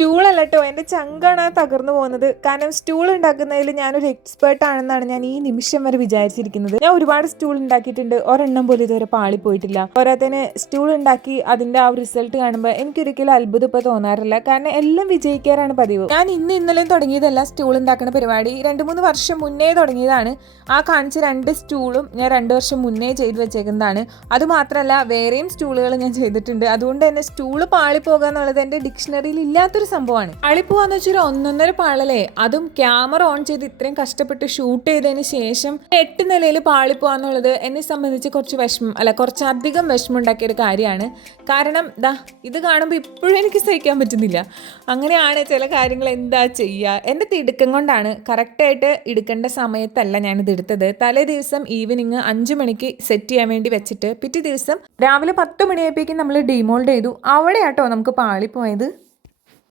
Stool അല്ല കേട്ടോ എന്റെ ചങ്കാണ് തകർന്നു പോകുന്നത്. കാരണം സ്റ്റൂൾ ഉണ്ടാക്കുന്നതിൽ ഞാനൊരു എക്സ്പേർട്ട് ആണെന്നാണ് ഞാൻ ഈ നിമിഷം വരെ വിചാരിച്ചിരിക്കുന്നത്. ഞാൻ ഒരുപാട് സ്റ്റൂൾ ഉണ്ടാക്കിയിട്ടുണ്ട്. ഒരെണ്ണം പോലും ഇതുവരെ പാളി പോയിട്ടില്ല പോരാത്തതിന് സ്റ്റൂൾ ഉണ്ടാക്കി അതിന്റെ ആ റിസൾട്ട് കാണുമ്പോൾ എനിക്കൊരിക്കലും അത്ഭുതം ഇപ്പോൾ തോന്നാറില്ല. കാരണം എല്ലാം വിജയിക്കാറാണ് പതിവ്. ഞാൻ ഇന്ന് ഇന്നലെയും തുടങ്ങിയതല്ല സ്റ്റൂൾ ഉണ്ടാക്കുന്ന പരിപാടി. രണ്ട് മൂന്ന് വർഷം മുന്നേ തുടങ്ങിയതാണ്. ആ കാണിച്ച രണ്ട് സ്റ്റൂളും ഞാൻ രണ്ട് വർഷം മുന്നേ ചെയ്തു വെച്ചേക്കുന്നതാണ്. അതുമാത്രമല്ല വേറെയും സ്റ്റൂളുകൾ ഞാൻ ചെയ്തിട്ടുണ്ട്. അതുകൊണ്ട് തന്നെ സ്റ്റൂൾ പാളിപ്പോകുക എന്നുള്ളത് എന്റെ ഡിക്ഷണറിയിൽ ഇല്ലാത്തൊരു സംഭവമാണ്. അളിപ്പോവാന്ന് വെച്ചാൽ ഒന്നൊന്നര പാളലേ അതും ക്യാമറ ഓൺ ചെയ്ത് ഇത്രയും കഷ്ടപ്പെട്ട് ഷൂട്ട് ചെയ്തതിന് ശേഷം എട്ട് നിലയിൽ പാളിപ്പോവാന്നുള്ളത് എന്നെ സംബന്ധിച്ച് കുറച്ച് വിഷമം അല്ല കുറച്ചധികം വിഷമം ഉണ്ടാക്കിയ ഒരു കാര്യമാണ്. കാരണം ദാ ഇത് കാണുമ്പോൾ ഇപ്പോഴും എനിക്ക് സഹിക്കാൻ പറ്റുന്നില്ല. അങ്ങനെയാണ് ചില കാര്യങ്ങൾ എന്താ ചെയ്യുക എന്റെ തിടുക്കം കൊണ്ടാണ്. കറക്റ്റായിട്ട് എടുക്കേണ്ട സമയത്തല്ല ഞാനിത് എടുത്തത്. തലേ ദിവസം ഈവനിങ് അഞ്ച് മണിക്ക് സെറ്റ് ചെയ്യാൻ വേണ്ടി വെച്ചിട്ട് പിറ്റേ ദിവസം രാവിലെ പത്ത് മണിയായപ്പോഴേക്കും നമ്മൾ ഡിമോൾഡ് ചെയ്തു. അവിടെ ആട്ടോ നമുക്ക് പാളിപ്പോയത്